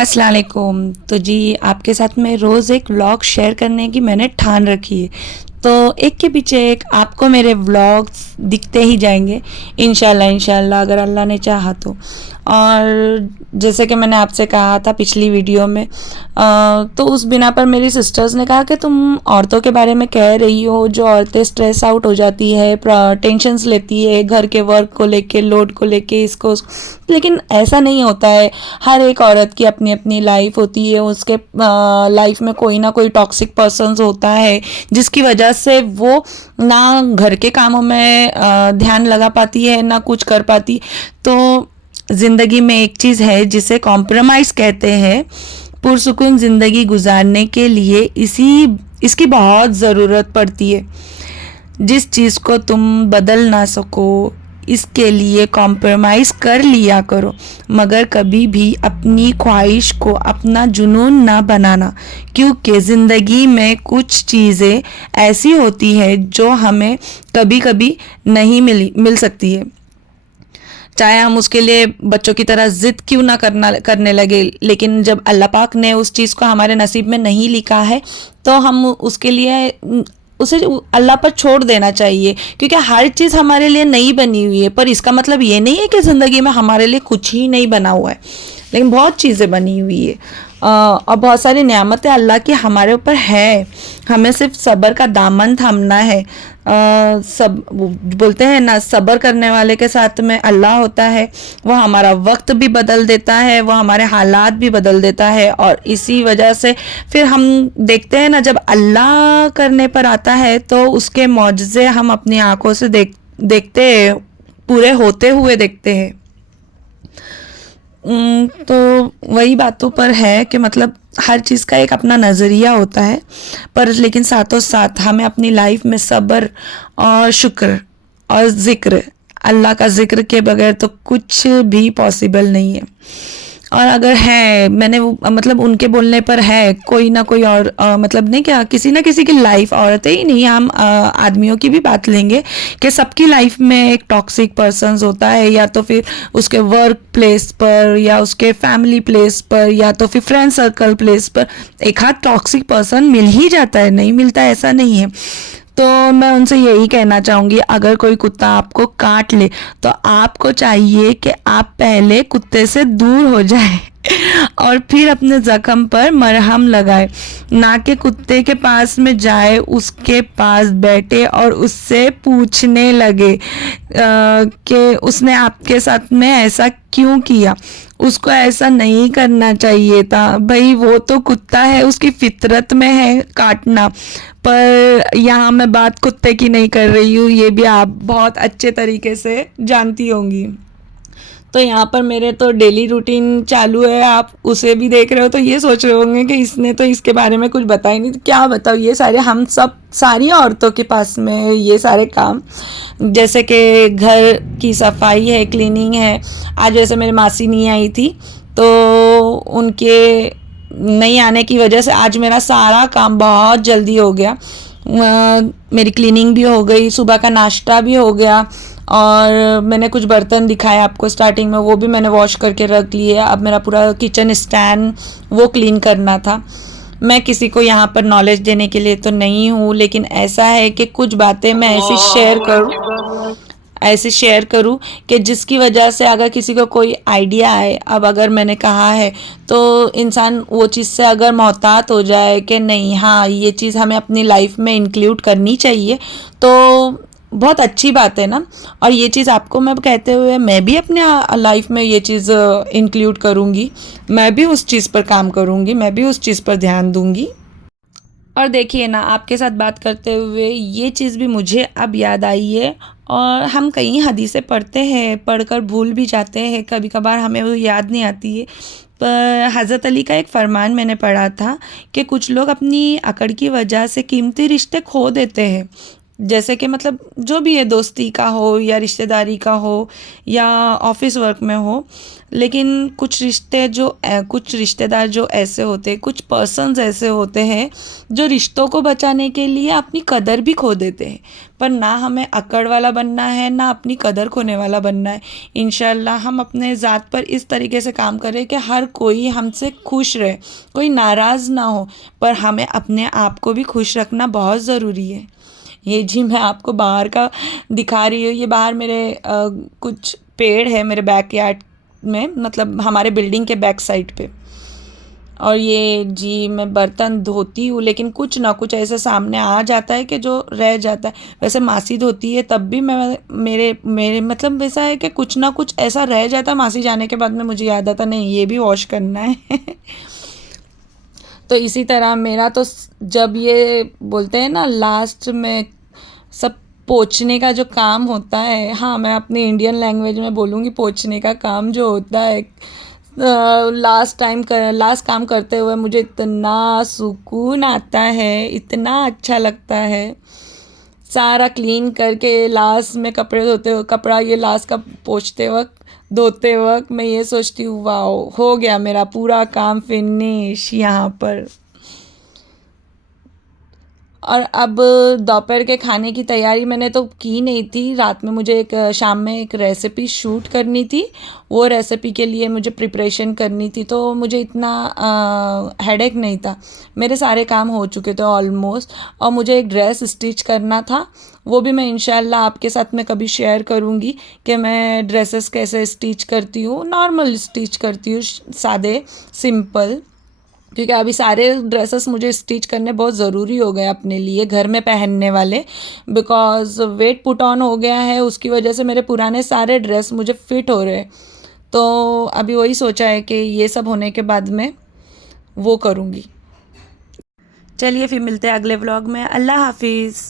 अस्सलाम वालेकुम। तो जी आपके साथ में रोज़ एक व्लॉग शेयर करने की मैंने ठान रखी है। तो एक के पीछे एक आपको मेरे व्लॉग्स दिखते ही जाएंगे इंशाल्लाह इंशाल्लाह, अगर अल्लाह ने चाहा तो। और जैसे कि मैंने आपसे कहा था पिछली वीडियो में, तो उस बिना पर मेरी सिस्टर्स ने कहा कि तुम औरतों के बारे में कह रही हो, जो औरतें स्ट्रेस आउट हो जाती है, टेंशन्स लेती है घर के वर्क को लेके, लोड को लेके, इसको उसको। लेकिन ऐसा नहीं होता है। हर एक औरत की अपनी अपनी लाइफ होती है, उसके लाइफ में कोई ना कोई टॉक्सिक पर्सन्स होता है जिसकी वजह से वो ना घर के कामों में ध्यान लगा पाती है, ना कुछ कर पाती। तो ज़िंदगी में एक चीज़ है जिसे कॉम्प्रोमाइज़ कहते हैं। पुरसुकून ज़िंदगी गुजारने के लिए इसकी बहुत ज़रूरत पड़ती है। जिस चीज़ को तुम बदल ना सको, इसके लिए कॉम्प्रोमाइज़ कर लिया करो, मगर कभी भी अपनी ख्वाहिश को अपना जुनून ना बनाना, क्योंकि ज़िंदगी में कुछ चीज़ें ऐसी होती है जो हमें कभी कभी नहीं मिल सकती है। चाहे हम उसके लिए बच्चों की तरह ज़िद क्यों ना करने लगे, लेकिन जब अल्लाह पाक ने उस चीज़ को हमारे नसीब में नहीं लिखा है तो हम उसके लिए उसे अल्लाह पर छोड़ देना चाहिए, क्योंकि हर चीज़ हमारे लिए नहीं बनी हुई है। पर इसका मतलब ये नहीं है कि ज़िंदगी में हमारे लिए कुछ ही नहीं बना हुआ है, लेकिन बहुत चीज़ें बनी हुई है और बहुत सारी नेमतें अल्लाह की हमारे ऊपर है। हमें सिर्फ सब्र का दामन थामना है। सब बोलते हैं ना, सब्र करने वाले के साथ में अल्लाह होता है। वो हमारा वक्त भी बदल देता है, वो हमारे हालात भी बदल देता है। और इसी वजह से फिर हम देखते हैं ना, जब अल्लाह करने पर आता है तो उसके मौजज़े हम अपनी आंखों से देखते हैं, पूरे होते हुए देखते हैं। तो वही बातों पर है कि मतलब हर चीज़ का एक अपना नज़रिया होता है, पर लेकिन साथों साथ हमें अपनी लाइफ में सब्र और शुक्र और ज़िक्र, अल्लाह का ज़िक्र के बगैर तो कुछ भी पॉसिबल नहीं है। और अगर है, मैंने मतलब उनके बोलने पर है कोई ना कोई और मतलब नहीं, क्या किसी ना किसी की लाइफ, औरतें ही नहीं, हम आदमियों की भी बात लेंगे कि सबकी लाइफ में एक टॉक्सिक पर्सन्स होता है, या तो फिर उसके वर्क प्लेस पर, या उसके फैमिली प्लेस पर, या तो फिर फ्रेंड सर्कल प्लेस पर एक हाथ टॉक्सिक पर्सन मिल ही जाता है, नहीं मिलता ऐसा नहीं है। तो मैं उनसे यही कहना चाहूँगी, अगर कोई कुत्ता आपको काट ले तो आपको चाहिए कि आप पहले कुत्ते से दूर हो जाए और फिर अपने ज़ख्म पर मरहम लगाए, ना कि कुत्ते के पास में जाए, उसके पास बैठे और उससे पूछने लगे कि उसने आपके साथ में ऐसा क्यों किया। उसको ऐसा नहीं करना चाहिए था भाई, वो तो कुत्ता है, उसकी फितरत में है काटना। पर यहाँ मैं बात कुत्ते की नहीं कर रही हूँ, ये भी आप बहुत अच्छे तरीके से जानती होंगी। तो यहाँ पर मेरे तो डेली रूटीन चालू है, आप उसे भी देख रहे हो तो ये सोच रहे होंगे कि इसने तो इसके बारे में कुछ बताया नहीं। तो क्या बताओ, ये सारे हम सब सारी औरतों के पास में है ये सारे काम। जैसे कि घर की सफाई है, क्लीनिंग है। आज वैसे मेरी मासी नहीं आई थी, तो उनके नहीं आने की वजह से आज मेरा सारा काम बहुत जल्दी हो गया। मेरी क्लीनिंग भी हो गई, सुबह का नाश्ता भी हो गया, और मैंने कुछ बर्तन दिखाए आपको स्टार्टिंग में, वो भी मैंने वॉश करके रख लिए। अब मेरा पूरा किचन स्टैंड वो क्लीन करना था। मैं किसी को यहाँ पर नॉलेज देने के लिए तो नहीं हूँ, लेकिन ऐसा है कि कुछ बातें मैं ऐसे शेयर करूँ कि जिसकी वजह से अगर किसी को कोई आइडिया आए। अब अगर मैंने कहा है तो इंसान वो चीज़ से अगर मोहतात हो जाए कि नहीं, हाँ ये चीज़ हमें अपनी लाइफ में इंक्लूड करनी चाहिए, तो बहुत अच्छी बात है ना। और ये चीज़ आपको मैं कहते हुए मैं भी अपने लाइफ में ये चीज़ इंक्लूड करूँगी, मैं भी उस चीज़ पर काम करूँगी, मैं भी उस चीज़ पर ध्यान दूँगी। और देखिए ना, आपके साथ बात करते हुए ये चीज़ भी मुझे अब याद आई है। और हम कई हदीसें पढ़ते हैं, पढ़कर भूल भी जाते हैं, कभी कभार हमें वो याद नहीं आती है। पर हज़रत अली का एक फ़रमान मैंने पढ़ा था कि कुछ लोग अपनी अकड़ की वजह से कीमती रिश्ते खो देते हैं। जैसे कि मतलब जो भी है, दोस्ती का हो या रिश्तेदारी का हो या ऑफिस वर्क में हो, लेकिन कुछ रिश्तेदार जो ऐसे होते हैं, कुछ पर्सन्स ऐसे होते हैं जो रिश्तों को बचाने के लिए अपनी कदर भी खो देते हैं। पर ना हमें अकड़ वाला बनना है, ना अपनी कदर खोने वाला बनना है। इंशाल्लाह हम अपने ज़ात पर इस तरीके से काम करें कि हर कोई हमसे खुश रहे, कोई नाराज़ ना हो। पर हमें अपने आप को भी खुश रखना बहुत ज़रूरी है। ये जी मैं आपको बाहर का दिखा रही हूँ। ये बाहर मेरे कुछ पेड़ है मेरे बैकयार्ड में, मतलब हमारे बिल्डिंग के बैक साइड पे। और ये जी मैं बर्तन धोती हूँ, लेकिन कुछ ना कुछ ऐसे सामने आ जाता है कि जो रह जाता है। वैसे मासी धोती है तब भी मैं मेरे मेरे मतलब वैसा है कि कुछ ना कुछ ऐसा रह जाता है। मासी जाने के बाद में मुझे याद आता नहीं ये भी वॉश करना है। तो इसी तरह मेरा तो जब ये बोलते हैं ना लास्ट में सब पोंछने का जो काम होता है, हाँ मैं अपनी इंडियन लैंग्वेज में बोलूँगी, पोंछने का काम जो होता है, लास्ट काम करते हुए मुझे इतना सुकून आता है, इतना अच्छा लगता है। सारा क्लीन करके लास्ट में कपड़े धोते हुए, कपड़ा ये लास्ट का पोंछते वक्त, धोते वक्त मैं ये सोचती हूँ वाओ हो गया मेरा पूरा काम फिनिश यहाँ पर। और अब दोपहर के खाने की तैयारी मैंने तो की नहीं थी। रात में मुझे शाम में एक रेसिपी शूट करनी थी। वो रेसिपी के लिए मुझे प्रिपरेशन करनी थी, तो मुझे इतना हेडेक नहीं था। मेरे सारे काम हो चुके थे ऑलमोस्ट। और मुझे एक ड्रेस स्टिच करना था, वो भी मैं इंशाल्लाह आपके साथ में कभी शेयर करूँगी कि मैं ड्रेसेस कैसे स्टिच करती हूँ। नॉर्मल स्टिच करती हूँ, सादे सिंपल, क्योंकि अभी सारे ड्रेसेस मुझे स्टिच करने बहुत ज़रूरी हो गए अपने लिए घर में पहनने वाले। बिकॉज़ वेट पुट ऑन हो गया है, उसकी वजह से मेरे पुराने सारे ड्रेस मुझे फिट हो रहे हैं। तो अभी वही सोचा है कि ये सब होने के बाद में वो करूँगी। चलिए फिर मिलते हैं अगले व्लॉग में। अल्लाह हाफिज़।